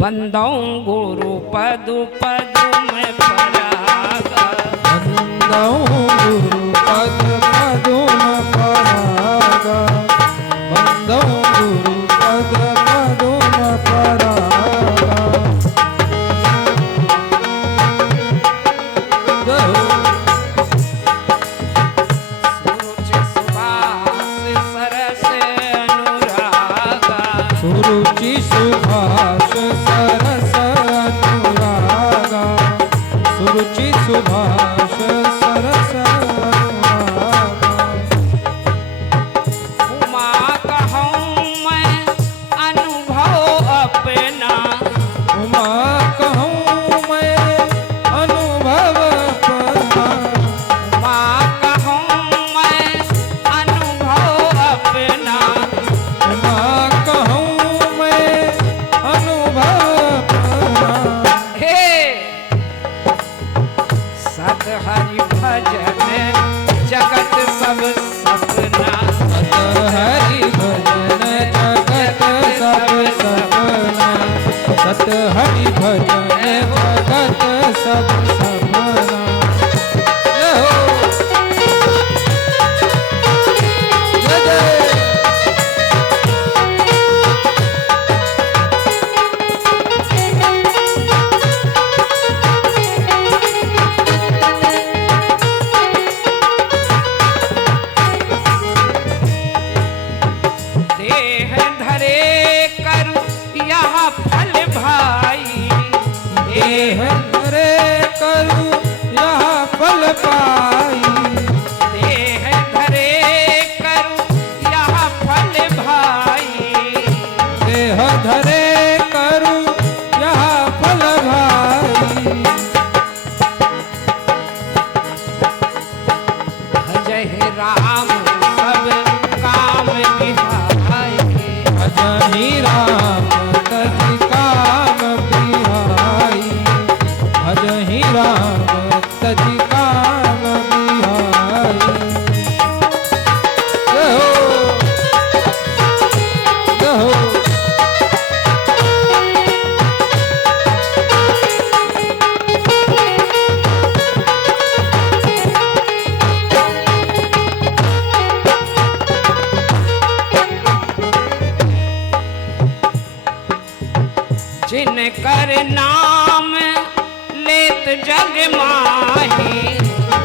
बंदौ गुरु पदु पदुम परागा। बंदौ गुरु पद पदुम परागा। बंदौ गुरु पद पदुम परागा। सुरुचि सुभाष सरस अनुरागा। सुरुचि सुभाष सरस अनुरागा। उमा कहूँ मैं अनुभव अपना। उमा कहूँ मैं अनुभव अपना। उमा कहूँ मैं अनुभव अपना। उमा कहूँ मैं अनुभव अपना। हे सत हरि भजन जगत सब सपना। सत हरि भजन जगत सब सपना। सत हरि भजन जगत सब सपना। जय हो। जय जय। देह धरे करु यहाँ फल भाई। देह धरे करू यहाँ फल पाई। देह धरे करु यहाँ फल भाई। देह धरे करू यहाँ फल भाई। जय राम सब काम बिहाई। भजहि राम तजि काम बिहाई। भजहि राम तजि काम बिहाई। जय हो। जय हो। जिनकर नाम लेत जग माही।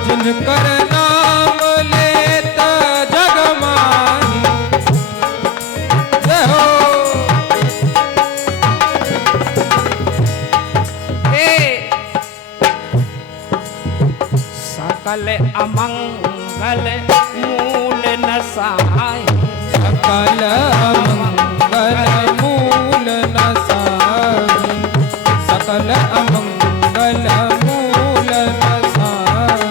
जिनकर नाम लेत जग माही। जय हो। हे सकल अमंगल मूल नसाई। सकल अमंगल मूल नसाई। सकल अमंगल मूल नसाई।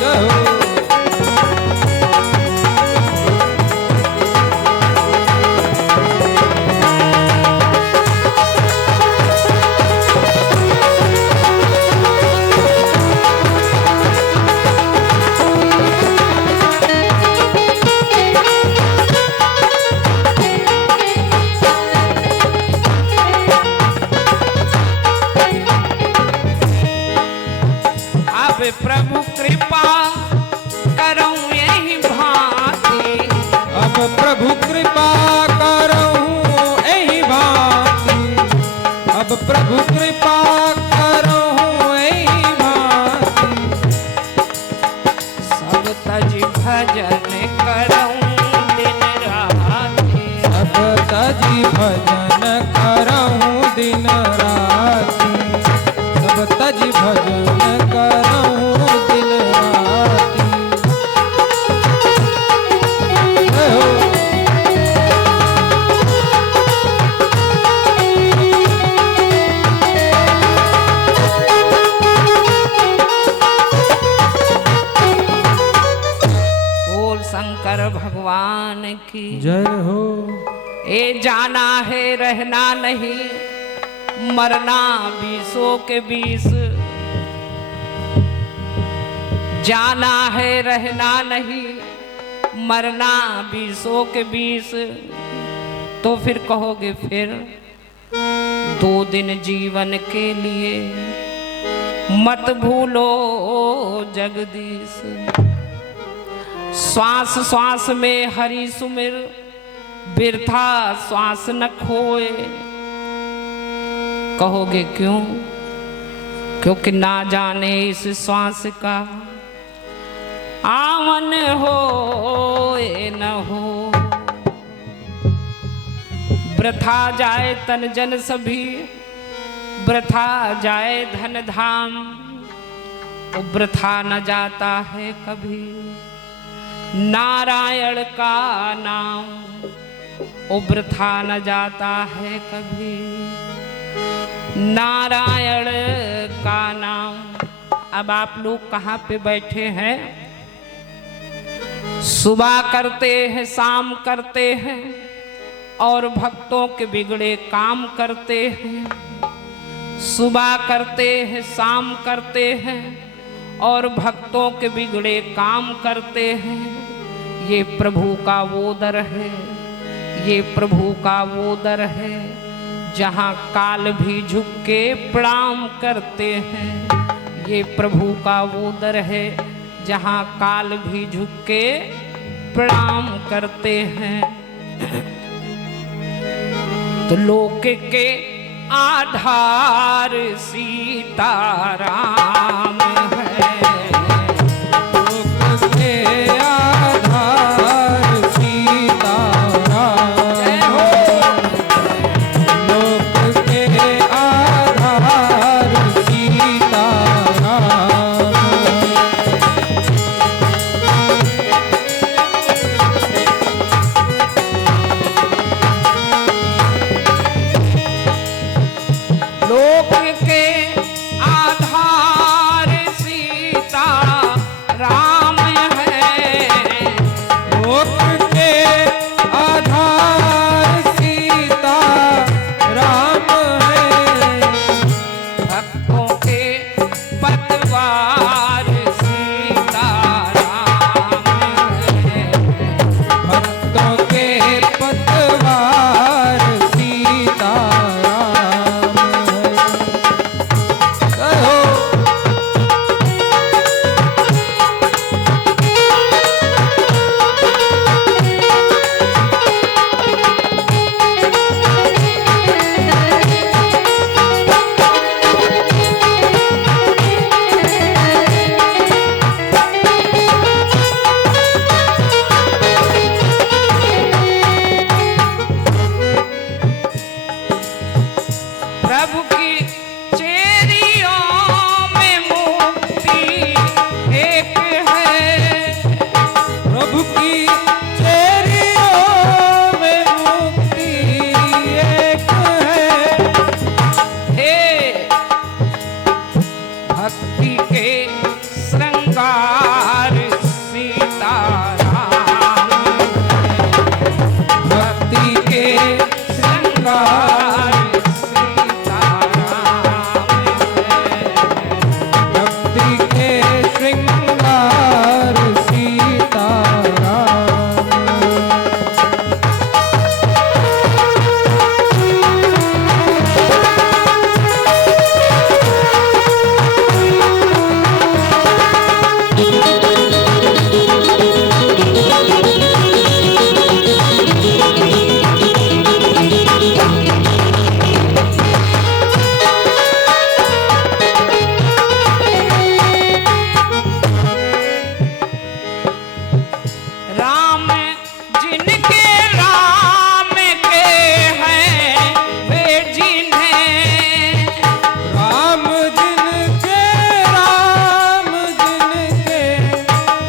जय हो। अब प्रभु कृपा करऊं यही भांति। अब प्रभु कृपा करहूँ एहि भांति। अब प्रभु कृपा करहूँ एहि भांति। सब तज भजन करऊं दिन राति। सब तजि भजन करहूँ दिन राति। सब तजि भजन करहूँ दिन राति। जय हो। बोल शंकर भगवान की। जय हो। ए जाना है रहना नहीं, मरना 20 के 20। जाना है रहना नहीं, मरना 20 के 20। तो फिर कहोगे फिर 2 दिन जीवन के लिए मत भूलो जगदीश। श्वास श्वास में हरि सुमिर, बिरथा श्वास न खोए। कहोगे क्यों? क्योंकि ना जाने इस श्वास का आवन हो न हो। वृथा जाए तन जन सभी, वृथा जाए धन धाम, वृथा न जाता है कभी नारायण का नाम। वृथा न जाता है कभी नारायण का नाम। अब आप लोग कहाँ पे बैठे हैं? सुबह करते हैं, शाम करते हैं और भक्तों के बिगड़े काम करते हैं। सुबह करते हैं, शाम करते हैं और भक्तों के बिगड़े काम करते हैं। ये प्रभु का वो दर है, ये प्रभु का वो दर है जहाँ काल भी झुक के प्रणाम करते हैं। ये प्रभु का वो दर है जहाँ काल भी झुक के प्रणाम करते हैं। तो लोक के आधार सीताराम है। लोक के आधार सीताराम। जय हो। लोक के आधार सीताराम। लोक के आधार सीता राम है। लोक के आधार सीता राम है। भक्तों के पतवार सीता राम है। भक्तों के पतवार सीता राम है। जय हो। प्रभु की चेरियों में मुक्ति एक है। प्रभु की चेरियों में मुक्ति एक है। हे भक्ति के श्रृंगार सीताराम है। भक्ति के श्रृंगार सीताराम है। भक्ति के श्रृंगार सीताराम। राम जिनके राम के हैं वे जिन्हें। राम जिनके राम जिनके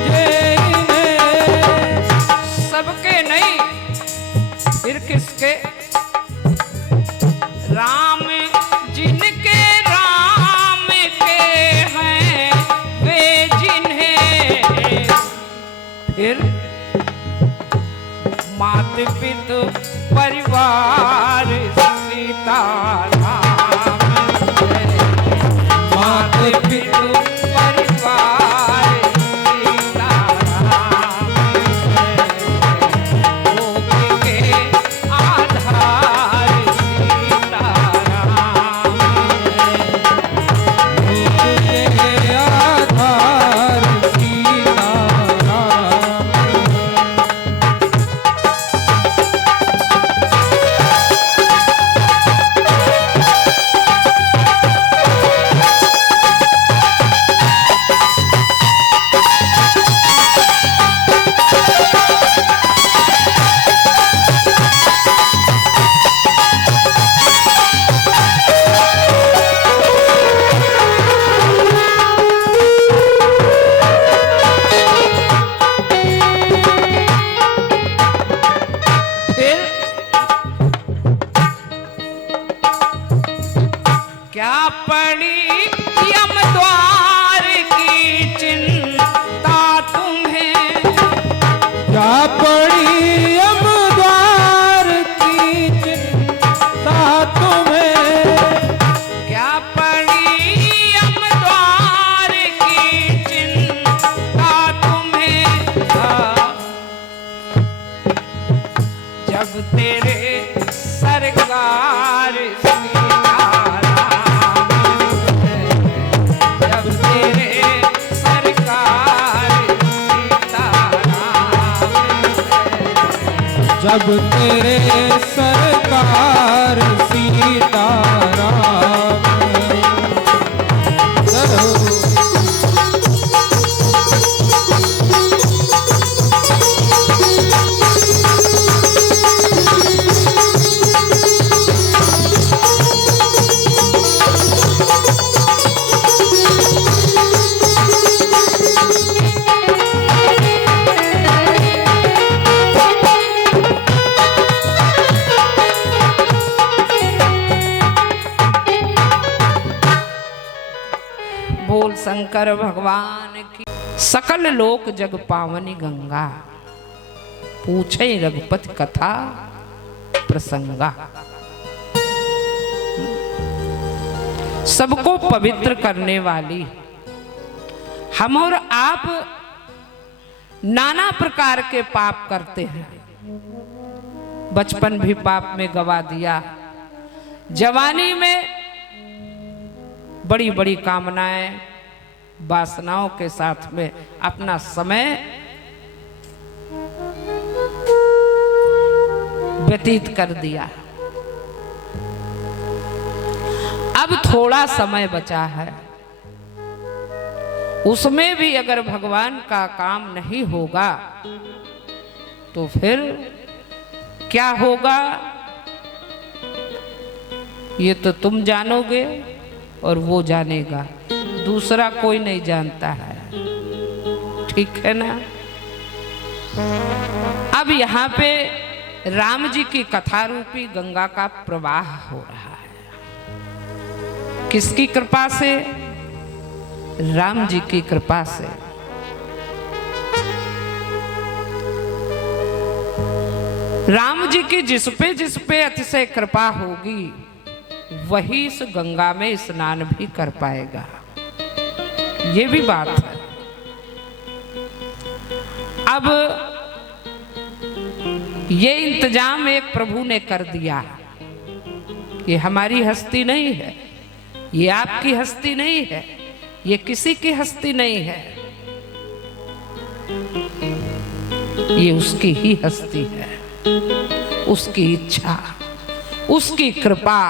जय इन्हें। सबके नहीं, फिर किसके? राम जिनके राम के हैं वे जिन्हें। फिर मात पिता परिवार सीताराम है। मात पिता परिवार सीताराम है। लोक के आधार क्या पड़ी यम द्वार की चिंता तुम्हें, क्या पड़ी यम द्वार की चिंता तुम्हें, क्या पड़ी यम द्वार की चिंता तुम्हें। जब तेरे सरकार जब तेरे सरकार सीताराम। बोल शंकर भगवान की। सकल लोक जग पावनी गंगा, पूछे रघुपति कथा प्रसंगा। सबको पवित्र करने वाली हम और आप नाना प्रकार के पाप करते हैं। बचपन भी पाप में गवा दिया, जवानी में बड़ी बड़ी कामनाएं वासनाओं के साथ में अपना समय व्यतीत कर दिया। अब थोड़ा समय बचा है, उसमें भी अगर भगवान का काम नहीं होगा तो फिर क्या होगा ये तो तुम जानोगे और वो जानेगा, दूसरा कोई नहीं जानता है। ठीक है ना। अब यहाँ पे राम जी की कथा रूपी गंगा का प्रवाह हो रहा है। किसकी कृपा से? राम जी की कृपा से। राम जी की जिस पे अतिशय कृपा होगी वही इस गंगा में स्नान भी कर पाएगा। ये भी बात है। अब ये इंतजाम एक प्रभु ने कर दिया। ये हमारी हस्ती नहीं है, ये आपकी हस्ती नहीं है, ये किसी की हस्ती नहीं है, ये उसकी ही हस्ती है, उसकी इच्छा, उसकी कृपा।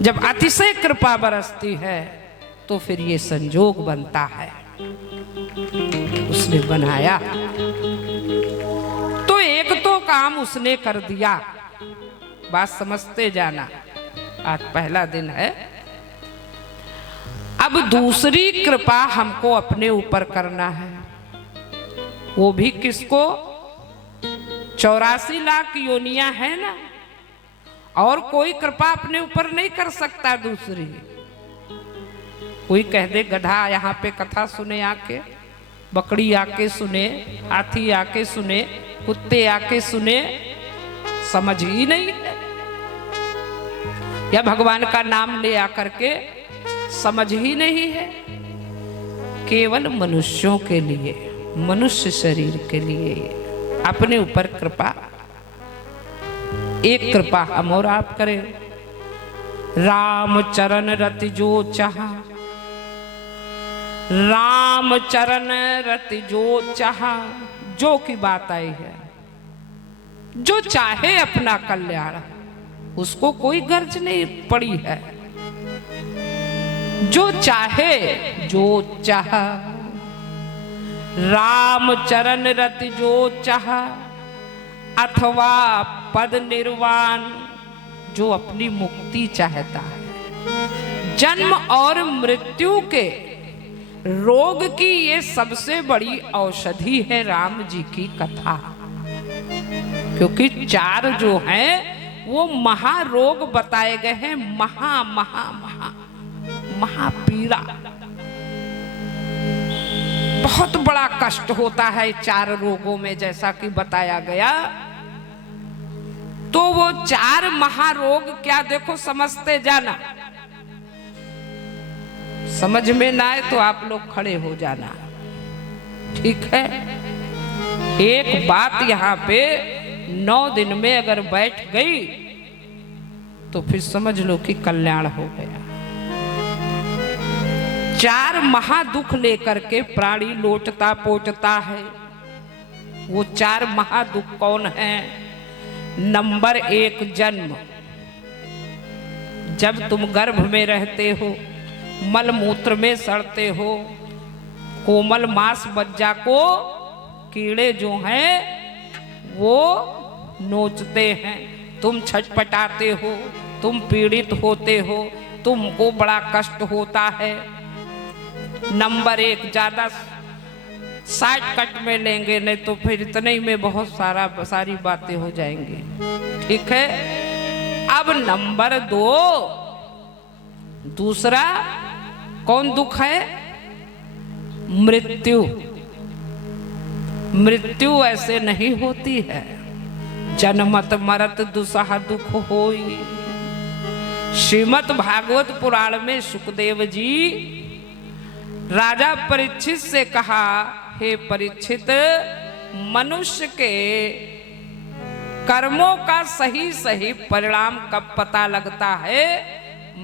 जब अतिशय कृपा बरसती है तो फिर ये संजोग बनता है। उसने बनाया तो एक तो काम उसने कर दिया। बात समझते जाना, आज पहला दिन है। अब दूसरी कृपा हमको अपने ऊपर करना है। वो भी किसको? 84 लाख योनियां है ना, और कोई कृपा अपने ऊपर नहीं कर सकता दूसरी। कोई कह दे गधा यहाँ पे कथा सुने आके, बकरी आके सुने, हाथी आके सुने, कुत्ते आके सुने, समझ ही नहीं है। या भगवान का नाम ले आकर के समझ ही नहीं है। केवल मनुष्यों के लिए, मनुष्य शरीर के लिए अपने ऊपर कृपा, एक कृपा हम और आप करें। राम चरण रति जो चाहा, राम चरण रति जो चाहा, जो की बात आई है, जो चाहे अपना कल्याण, उसको कोई गर्ज नहीं पड़ी है। जो चाहे, जो चाहा, राम चरण रति जो चाहा, अथवा पद निर्वाण, जो अपनी मुक्ति चाहता है। जन्म और मृत्यु के रोग की ये सबसे बड़ी औषधि है राम जी की कथा। क्योंकि चार जो हैं वो महारोग बताए गए हैं। महापीड़ा, बहुत बड़ा कष्ट होता है 4 रोगों में, जैसा कि बताया गया। तो वो 4 महारोग क्या, देखो समझते जाना, समझ में ना आए तो आप लोग खड़े हो जाना, ठीक है। एक बात यहाँ पे 9 दिन में अगर बैठ गई तो फिर समझ लो कि कल्याण हो गया। 4 महादुख लेकर के प्राणी लोटता पोटता है। वो 4 महादुख कौन है? नंबर 1 जन्म। जब तुम गर्भ में रहते हो, मल मूत्र में सड़ते हो, कोमल मांस मज्जा को कीड़े जो हैं वो नोचते हैं, तुम छटपटाते हो, तुम पीड़ित होते हो, तुमको बड़ा कष्ट होता है। नंबर 1, ज्यादा शॉर्टकट में लेंगे नहीं तो फिर इतने ही में बहुत सारी बातें हो जाएंगी, ठीक है। अब नंबर 2, दूसरा कौन दुख है? मृत्यु। मृत्यु ऐसे नहीं होती है। जन्मत मरत दुसह दुख होई। श्रीमद् भागवत पुराण में सुखदेव जी राजा परीक्षित से कहा, हे परीक्षित, मनुष्य के कर्मों का सही सही परिणाम कब पता लगता है?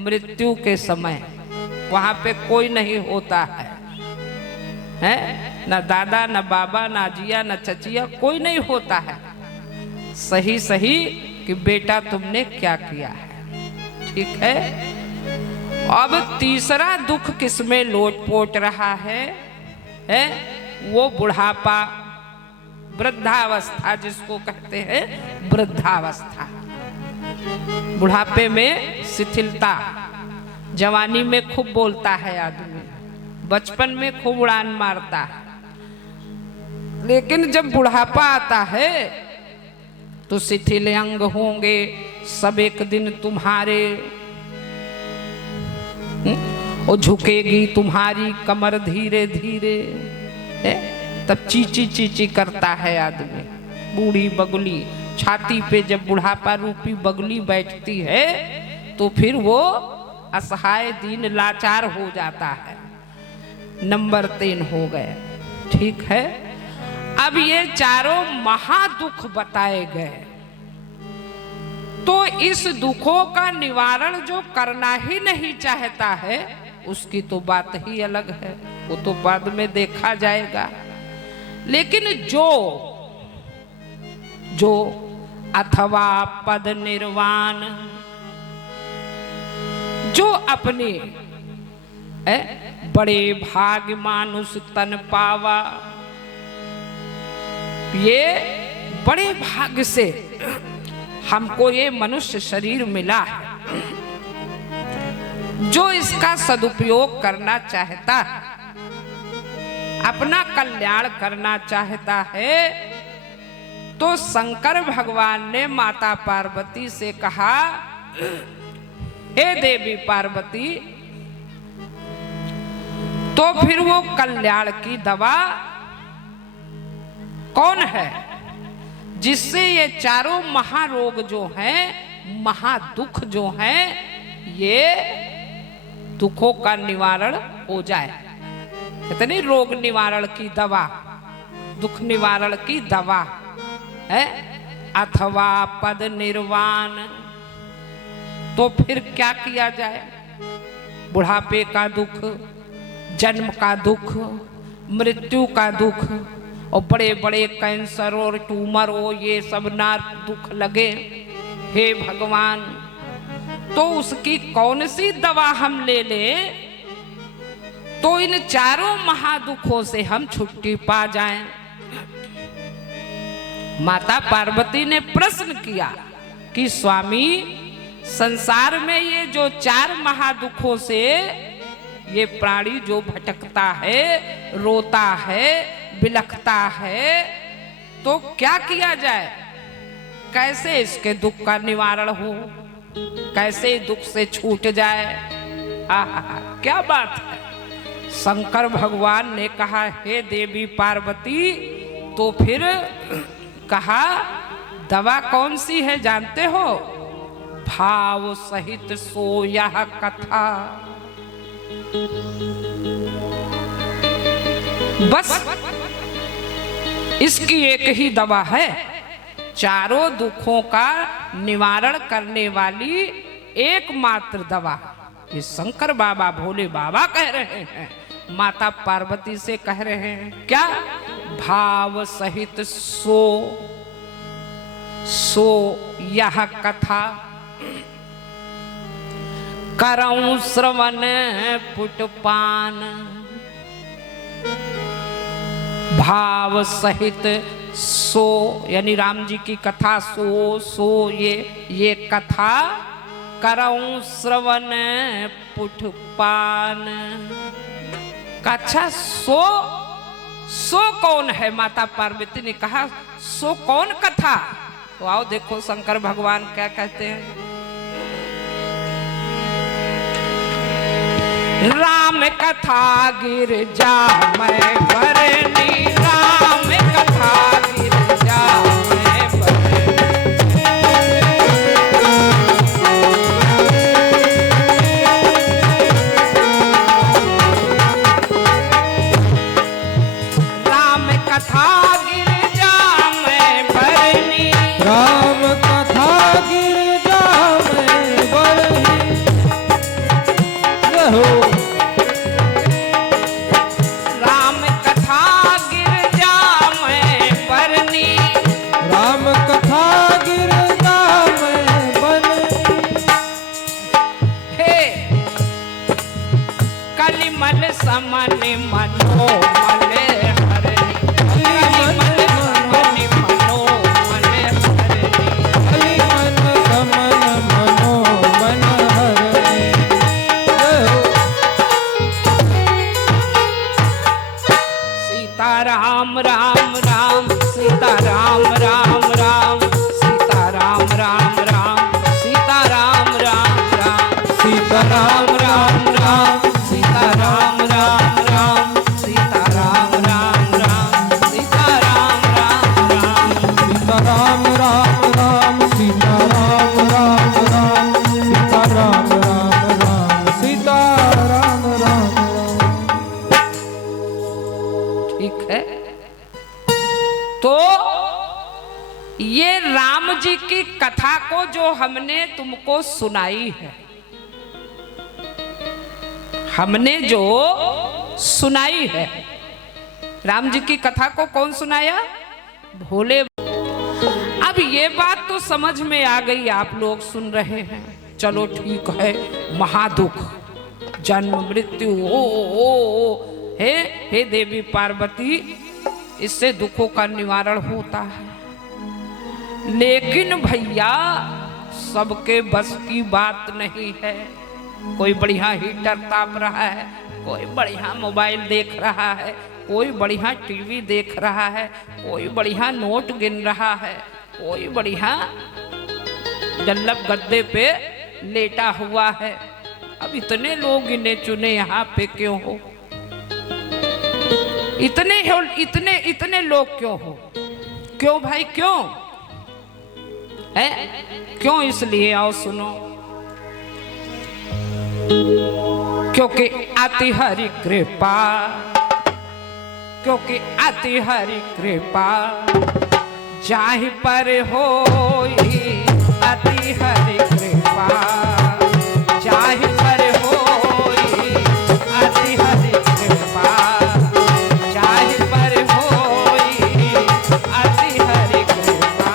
मृत्यु के समय। वहां पे कोई नहीं होता है, न दादा, न बाबा, न जिया, न चचिया, कोई नहीं होता है। सही सही कि बेटा तुमने क्या किया है, ठीक है। अब तीसरा दुख किसमें लोटपोट रहा है? वो बुढ़ापा, वृद्धावस्था, जिसको कहते हैं वृद्धावस्था। बुढ़ापे में शिथिलता। जवानी में खूब बोलता है आदमी, बचपन में खूब उड़ान मारता है, लेकिन जब बुढ़ापा आता है तो शिथिल अंग होंगे सब एक दिन तुम्हारे, और झुकेगी तुम्हारी कमर धीरे धीरे। तब चीची चीची करता है आदमी। बूढ़ी बगुली छाती पे जब बुढ़ापा रूपी बगुली बैठती है तो फिर वो असहाय दीन लाचार हो जाता है। नंबर 3 हो गए, ठीक है। अब ये चारों महादुख बताए गए, तो इस दुखों का निवारण जो करना ही नहीं चाहता है उसकी तो बात ही अलग है, वो तो बाद में देखा जाएगा। लेकिन जो अथवा पद निर्वाण, जो अपने बड़े भाग्य मानुष तन पावा, ये बड़े भाग्य से हमको ये मनुष्य शरीर मिला है। जो इसका सदुपयोग करना चाहता है, अपना कल्याण करना चाहता है, तो शंकर भगवान ने माता पार्वती से कहा, हे देवी पार्वती, तो फिर वो कल्याण की दवा कौन है जिससे ये चारों महारोग जो हैं, महादुख जो हैं, ये दुखों का निवारण हो जाए। इतनी रोग निवारण की दवा, दुख निवारण की दवा है अथवा पद निर्वाण। तो फिर क्या किया जाए? बुढ़ापे का दुख, जन्म का दुख, मृत्यु का दुख, और बड़े बड़े कैंसर और ट्यूमर हो, ये सब ना दुख लगे, हे भगवान, तो उसकी कौन सी दवा हम ले लें तो इन चारों महादुखों से हम छुट्टी पा जाएं? माता पार्वती ने प्रश्न किया कि स्वामी, संसार में ये जो 4 महादुखों से ये प्राणी जो भटकता है, रोता है, बिलखता है, तो क्या किया जाए? कैसे इसके दुख का निवारण हो, कैसे दुख से छूट जाए। आहा, क्या बात है। शंकर भगवान ने कहा, हे देवी पार्वती, तो फिर कहा दवा कौन सी है जानते हो? भाव सहित सो यह कथा। बस इसकी एक ही दवा है, चारों दुखों का निवारण करने वाली एकमात्र दवा। ये शंकर बाबा, भोले बाबा कह रहे हैं, माता पार्वती से कह रहे हैं क्या? भाव सहित सो यह कथा, करऊं श्रवण पुटपान। भाव सहित सो यानी राम जी की कथा, सो ये कथा, करऊं श्रवण पुटपान। अच्छा, सो कौन है? माता पार्वती ने कहा सो कौन कथा? तो आओ देखो शंकर भगवान क्या कहते हैं। राम कथा गिरजा मैं भरनी, राम कथा गिरजा मैं भरनी। राम कथा गिरजा मैं भरनी, राम कथा गिरजा में बरही। रहो राम कथा गिरजा मैं भरनी, राम कथा गिरजा में बरही। हे कलिमल समन मनोमल हरनी, कलिमल समन मनोमल हरनी। मन समन मनोमन हरणी। रहो सीता राम राम राम, सीता राम राम राम, सीता राम राम राम, सीता राम राम राम, सीता राम राम राम, सीता राम राम राम, सीता राम राम राम, सीता राम राम राम। सीता राम राम राम, सीता राम राम राम, सीता राम राम राम, सीता राम राम राम। ठीक है, तो ये राम जी की कथा को जो हमने तुमको सुनाई है, हमने जो सुनाई है, राम जी की कथा को कौन सुनाया? भोले। अब ये बात तो समझ में आ गई, आप लोग सुन रहे हैं, चलो ठीक है। महादुख, जन्म मृत्यु, ओ हे देवी पार्वती, इससे दुखों का निवारण होता है। लेकिन भैया सबके बस की बात नहीं है। कोई बढ़िया हीटर ताप रहा है, कोई बढ़िया मोबाइल देख रहा है, कोई बढ़िया टीवी देख रहा है, कोई बढ़िया नोट गिन रहा है, कोई बढ़िया डल्लब गद्दे पे लेटा हुआ है। अब इतने लोग गिने चुने यहाँ पे क्यों हो? इतने लोग क्यों हो? क्यों भाई, क्यों है? क्यों? इसलिए आओ सुनो। क्योंकि अति हरि कृपा, क्योंकि अति हरि कृपा जाहि पर होई, अति हरि कृपा जाहि पर होई, अति हरि कृपा जाहि पर होई, अति हरि कृपा।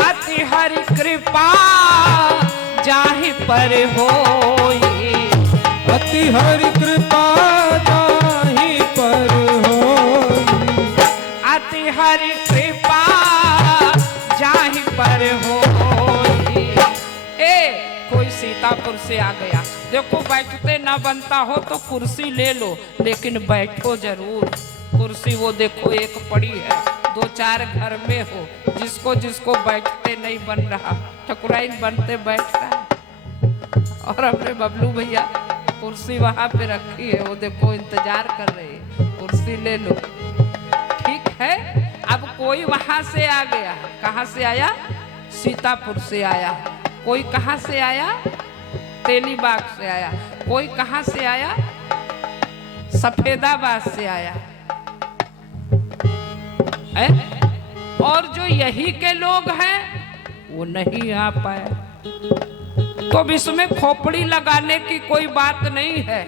अति हरि कृपा जाहि पर होई, अति हरि कृपा जाहि पर होई। अति हरि कृपा जाहि पर होई। से आ गया। देखो बैठते ना बनता हो तो कुर्सी ले लो, लेकिन बैठो जरूर। कुर्सी वो देखो एक पड़ी है, 2-4 घर में हो, जिसको जिसको बैठते नहीं बन रहा, ठकुराइन बनते बैठ रहा है। और अपने बबलू भैया कुर्सी वहां पे रखी है, वो देखो इंतजार कर रहे हैं, कुर्सी ले लो। ठीक है, अब कोई वहां से आ गया। कहां से आया? सीतापुर से आया। कोई कहां से आया? तेलीबाग से आया। कोई कहां से आया? सफेदाबाद से आया है? और जो यही के लोग हैं वो नहीं आ पाए। तो अब इसमें खोपड़ी लगाने की कोई बात नहीं है।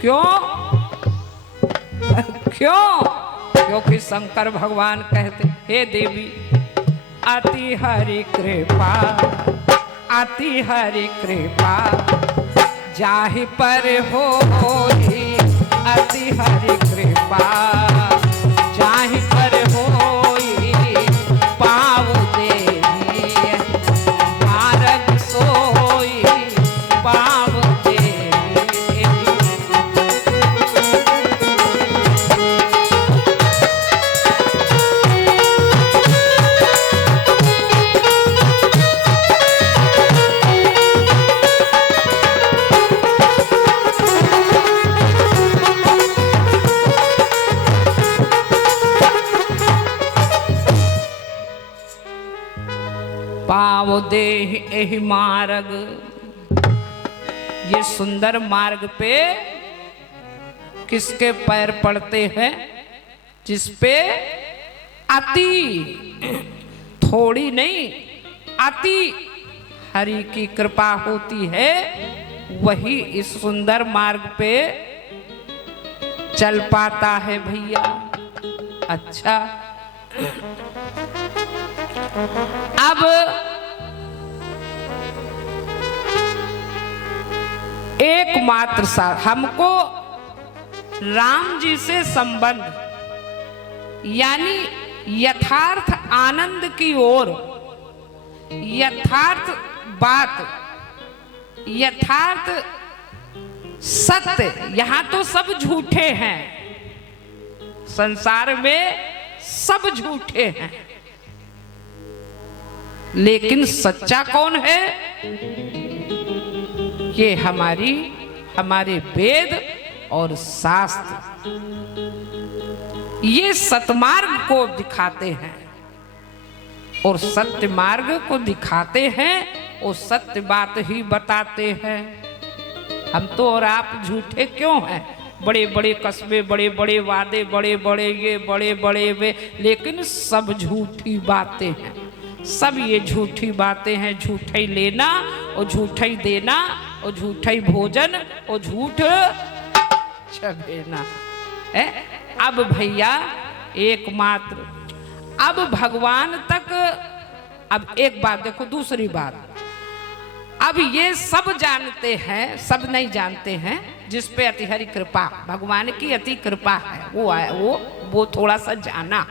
क्यों? क्यों? क्योंकि शंकर भगवान कहते, हे देवी आती हरि कृपा, आती हरि कृपा, जाहि पर होई आती हरि कृपा, जाहि पर होई पाव देहि, मार्ग सोई पाव देहि। पाव देहि एहि मार्ग, ये सुंदर मार्ग पे किसके पैर पड़ते हैं? जिस पे अति, थोड़ी नहीं, अति हरि की कृपा होती है, वही इस सुंदर मार्ग पे चल पाता है भैया। अच्छा, अब एकमात्र सा हमको राम जी से संबंध, यानी यथार्थ आनंद की ओर, यथार्थ बात, यथार्थ सत्य। यहां तो सब झूठे हैं, संसार में सब झूठे हैं, लेकिन सच्चा कौन है? ये हमारे वेद और शास्त्र, ये सतमार्ग को दिखाते हैं और सत्य मार्ग को दिखाते हैं और सत्य बात ही बताते हैं। हम तो और आप झूठे क्यों हैं? बड़े बड़े कस्बे, बड़े बड़े वादे, बड़े बड़े ये, बड़े बड़े वे, लेकिन सब झूठी बातें हैं। सब ये झूठी बातें हैं। झूठा ही लेना और झूठा ही देना और झूठा ही भोजन और झूठ चबेना। अब भैया एकमात्र, अब भगवान तक, अब एक बात देखो, दूसरी बात, अब ये सब जानते हैं, सब नहीं जानते हैं जिस पे अति हरि कृपा, भगवान की अति कृपा है, वो आया, वो थोड़ा सा जाना,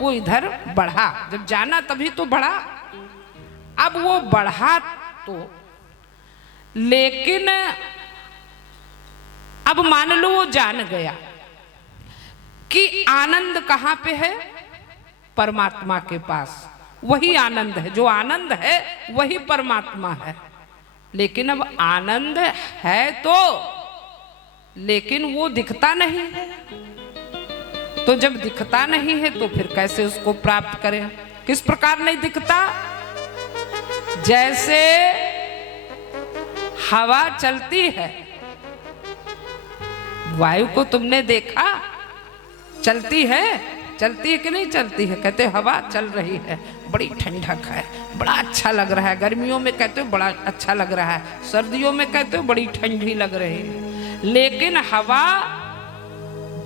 वो इधर बढ़ा। जब जाना तभी तो बढ़ा। अब वो बढ़ा तो, लेकिन अब मान लो वो जान गया कि आनंद कहां पे है? परमात्मा के पास। वही आनंद है, जो आनंद है वही परमात्मा है। लेकिन अब आनंद है तो, लेकिन वो दिखता नहीं है। तो जब दिखता नहीं है तो फिर कैसे उसको प्राप्त करें? किस प्रकार नहीं दिखता? जैसे हवा चलती है, वायु को तुमने देखा चलती है? चलती है कि नहीं चलती है? कहते हवा चल रही है, बड़ी ठंडक है, बड़ा अच्छा लग रहा है। गर्मियों में कहते हो बड़ा अच्छा लग रहा है, सर्दियों में कहते हो बड़ी ठंडी लग रही है। लेकिन हवा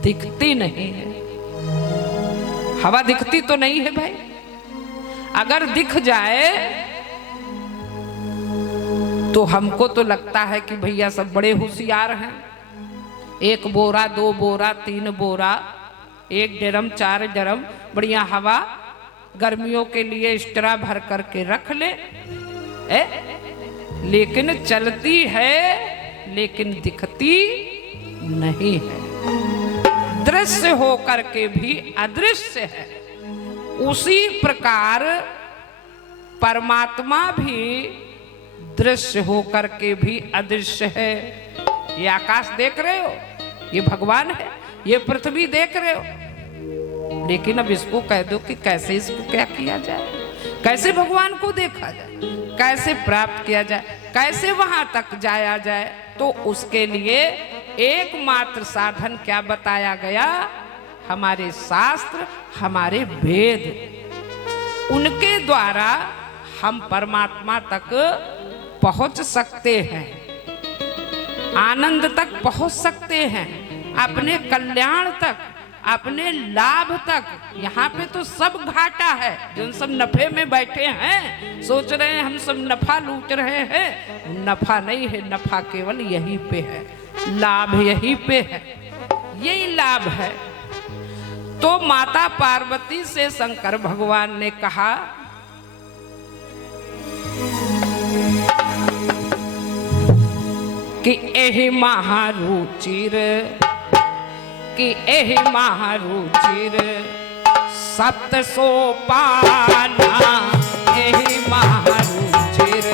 दिखती नहीं है। हवा दिखती तो नहीं है भाई। अगर दिख जाए तो हमको तो लगता है कि भैया सब बड़े होशियार हैं। 1 बोरा 2 बोरा 3 बोरा, 1 ड्रम 4 ड्रम बढ़िया हवा गर्मियों के लिए एक्स्ट्रा भर करके रख ले। लेकिन चलती है, लेकिन दिखती नहीं है। दृश्य होकर के भी अदृश्य है। उसी प्रकार परमात्मा भी दृश्य होकर के भी अदृश्य है। ये आकाश देख रहे हो, ये भगवान है, ये पृथ्वी देख रहे हो, लेकिन अब इसको कह दो कि कैसे इसको क्या किया जाए, कैसे भगवान को देखा जाए, कैसे प्राप्त किया जाए, कैसे वहां तक जाया जाए। तो उसके लिए एकमात्र साधन क्या बताया गया? हमारे शास्त्र, हमारे वेद, उनके द्वारा हम परमात्मा तक पहुंच सकते हैं, आनंद तक पहुंच सकते हैं, अपने कल्याण तक, अपने लाभ तक। यहाँ पे तो सब घाटा है। जो सब नफे में बैठे हैं, सोच रहे हैं हम सब नफा लूट रहे हैं, नफा नहीं है, नफा केवल यहीं पे है, लाभ यहीं पे है, यही लाभ है। तो माता पार्वती से शंकर भगवान ने कहा कि एहि महारुचिर, कि एहि महारुचिर सप्त सोपाना, एहि महारुचिर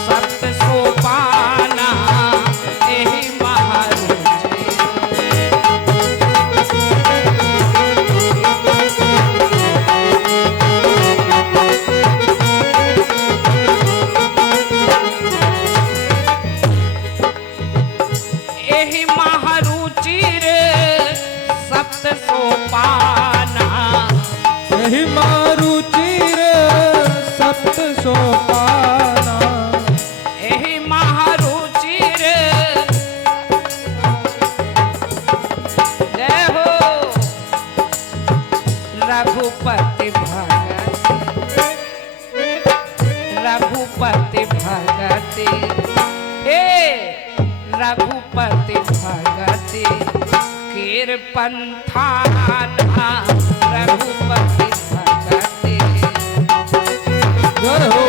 सप्त सोपाना, एहि महारुचिर। एहि महारुचिर सप्त सोपाना, एहि महारुचिर सप्त सोपाना, एहि महारुचिर। जय हो रघुपति भगति, रघुपति भगति, हे रघुपति भगति कीर्पंथाना, रघुपति भगति। जय हो।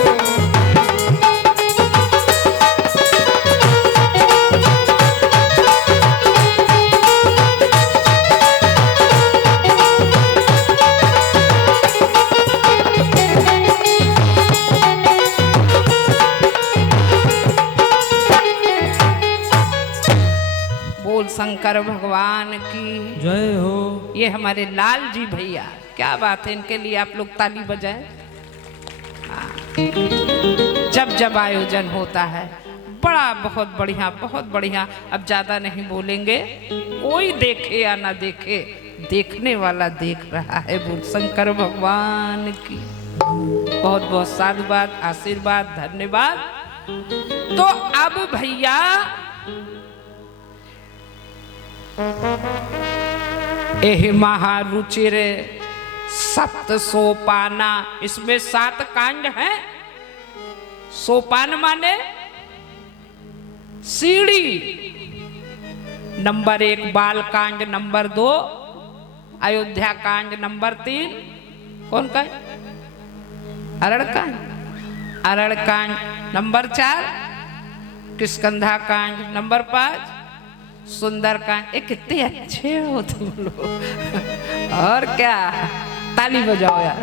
बोल शंकर भगवान की जय हो। ये हमारे लाल जी भैया, क्या बात है, इनके लिए आप लोग ताली बजाएं। जब जब आयोजन होता है बड़ा, बहुत बढ़िया, बहुत बढ़िया। अब ज्यादा नहीं बोलेंगे, कोई देखे या ना देखे, देखने वाला देख रहा है। बोल शंकर भगवान की बहुत बहुत साधुवाद, आशीर्वाद, धन्यवाद। तो अब भैया एहि महारुचिर सप्त सोपाना, इसमें 7 कांड हैं। सोपान माने सीढ़ी। नंबर 1 बाल कांड, नंबर 2 अयोध्या कांड, नंबर 3 कौन का? अरण्य कांड, अरण्य कांड। नंबर 4 किष्किंधा कांड, नंबर 5 सुंदर कांड। कितने अच्छे हो तुम लोग, और क्या, ताली बजाओ यार।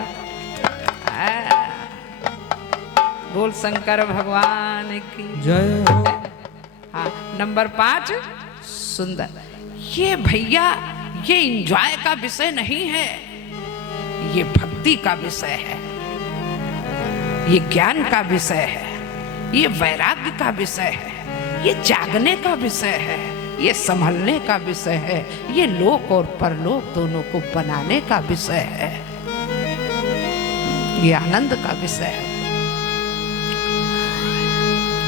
बोल शंकर भगवान की जय हो। हाँ, नंबर 5 सुंदर। ये भैया ये एंजॉय का विषय नहीं है, ये भक्ति का विषय है, ये ज्ञान का विषय है, ये वैराग्य का विषय है, ये जागने का विषय है, ये संभलने का विषय है, ये लोक और परलोक दोनों को बनाने का विषय है, ये आनंद का विषय है।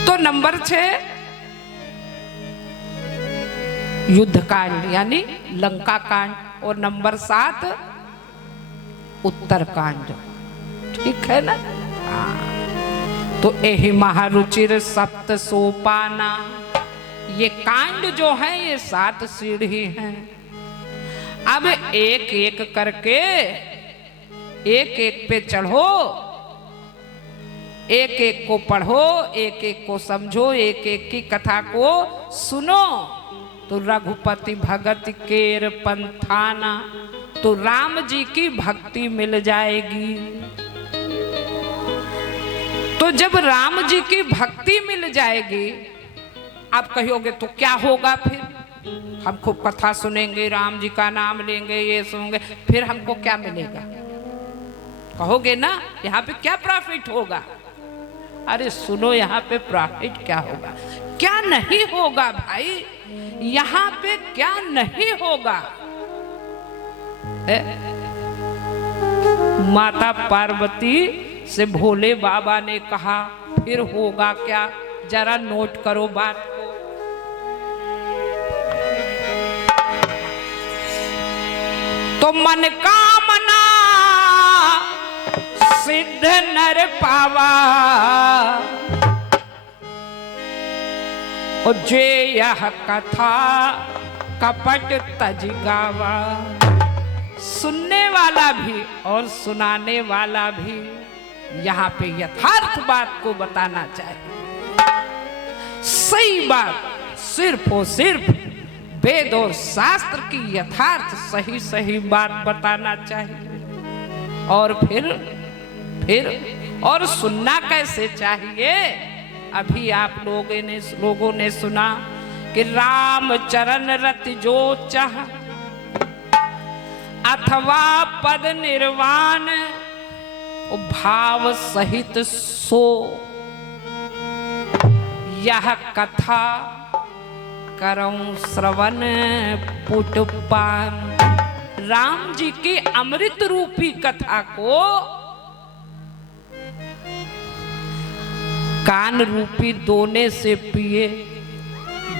तो नंबर 6 युद्ध कांड यानी लंका कांड, और नंबर 7 उत्तर कांड। ठीक है ना? तो एहि महारुचिर सप्त सोपाना, ये कांड जो है ये 7 सीढ़ी हैं। अब एक एक करके, एक एक पे चढ़ो, एक एक को पढ़ो, एक एक को समझो, एक एक की कथा को सुनो तो रघुपति भगत केर पंथाना, तो राम जी की भक्ति मिल जाएगी। तो जब राम जी की भक्ति मिल जाएगी, आप कहोगे तो क्या होगा फिर? हम खूब कथा सुनेंगे, राम जी का नाम लेंगे, ये सुनेंगे, फिर हमको क्या मिलेगा? कहोगे ना यहाँ पे क्या प्रॉफिट होगा? अरे सुनो, यहाँ पे प्रॉफिट क्या होगा, क्या नहीं होगा भाई, यहाँ पे क्या नहीं होगा। माता पार्वती से भोले बाबा ने कहा फिर होगा क्या, जरा नोट करो बात को। तो मन कामना सिद्ध नर पावा, और जे यह कथा कपट तज गावा। सुनने वाला भी और सुनाने वाला भी यहाँ पे यथार्थ बात को बताना चाहिए, सही बात, सिर्फ और सिर्फ वेद और शास्त्र की यथार्थ सही सही बात बताना चाहिए। और फिर और सुनना कैसे चाहिए? अभी आप लोगों ने सुना कि राम चरण रत जो चाह, अथवा पद निर्वाण, भाव सहित सो, यह कथा करऊं श्रवण पुटपान। राम जी की अमृत रूपी कथा को कान रूपी दोने से पिए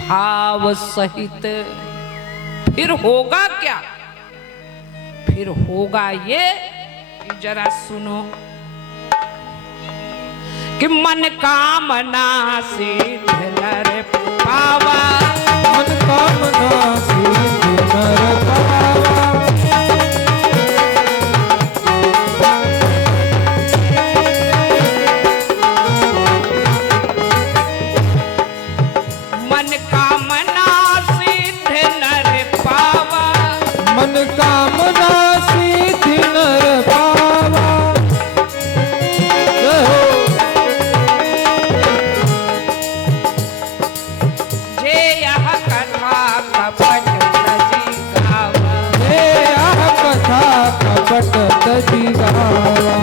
भाव सहित, फिर होगा क्या? फिर होगा ये, जरा सुनो कि मन कामना सिद्ध नर पावा, मन कामना सिद्ध नर पावा। मन कामना सिद्ध नर पावा, मन कामना सिद्ध नर पावा। जे यह कथा कपट तजी गावा, हे यह कथा कपट तजी गावा।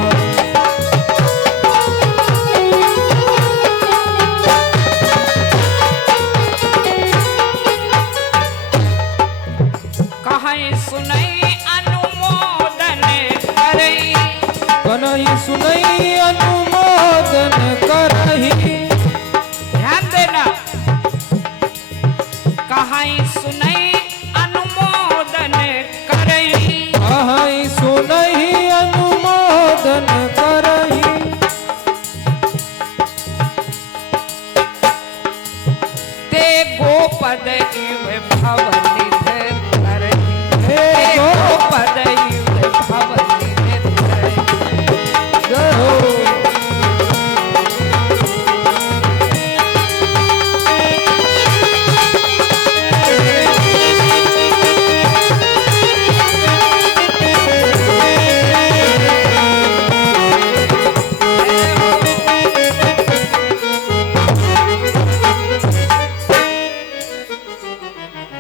कहीं सुनई अनुमोदन करई, कन्हई सुनई अनुमोदन करही। ध्यान देना, कहीं सुनई अनुमोदन करई, कन्हई सुनई अनुमोदन करही। ते गोपद इव भव निधि करई, हे गोपद इव भव निधि करई। गो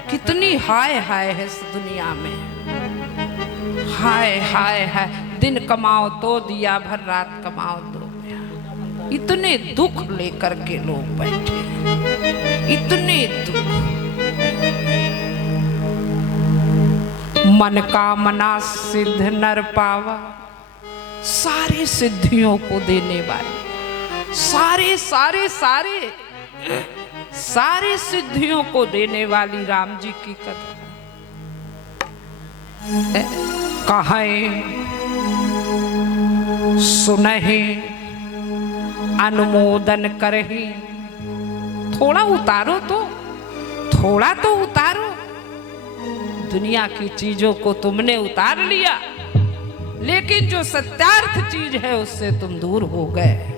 कितनी हाय हाय है इस दुनिया में, हाय हाय हाय। दिन कमाओ तो दिया भर, रात कमाओ तो गया। इतने दुख लेकर के लोग बैठे, इतने दुख। मन कामना सिद्ध नर पावा, सारी सिद्धियों को देने वाली, सारी सिद्धियों को देने वाली राम जी की कथा। कहें सुनहि अनुमोदन करही। थोड़ा उतारो तो, थोड़ा तो उतारो। दुनिया की चीजों को तुमने उतार लिया, लेकिन जो सत्यार्थ चीज है उससे तुम दूर हो गए।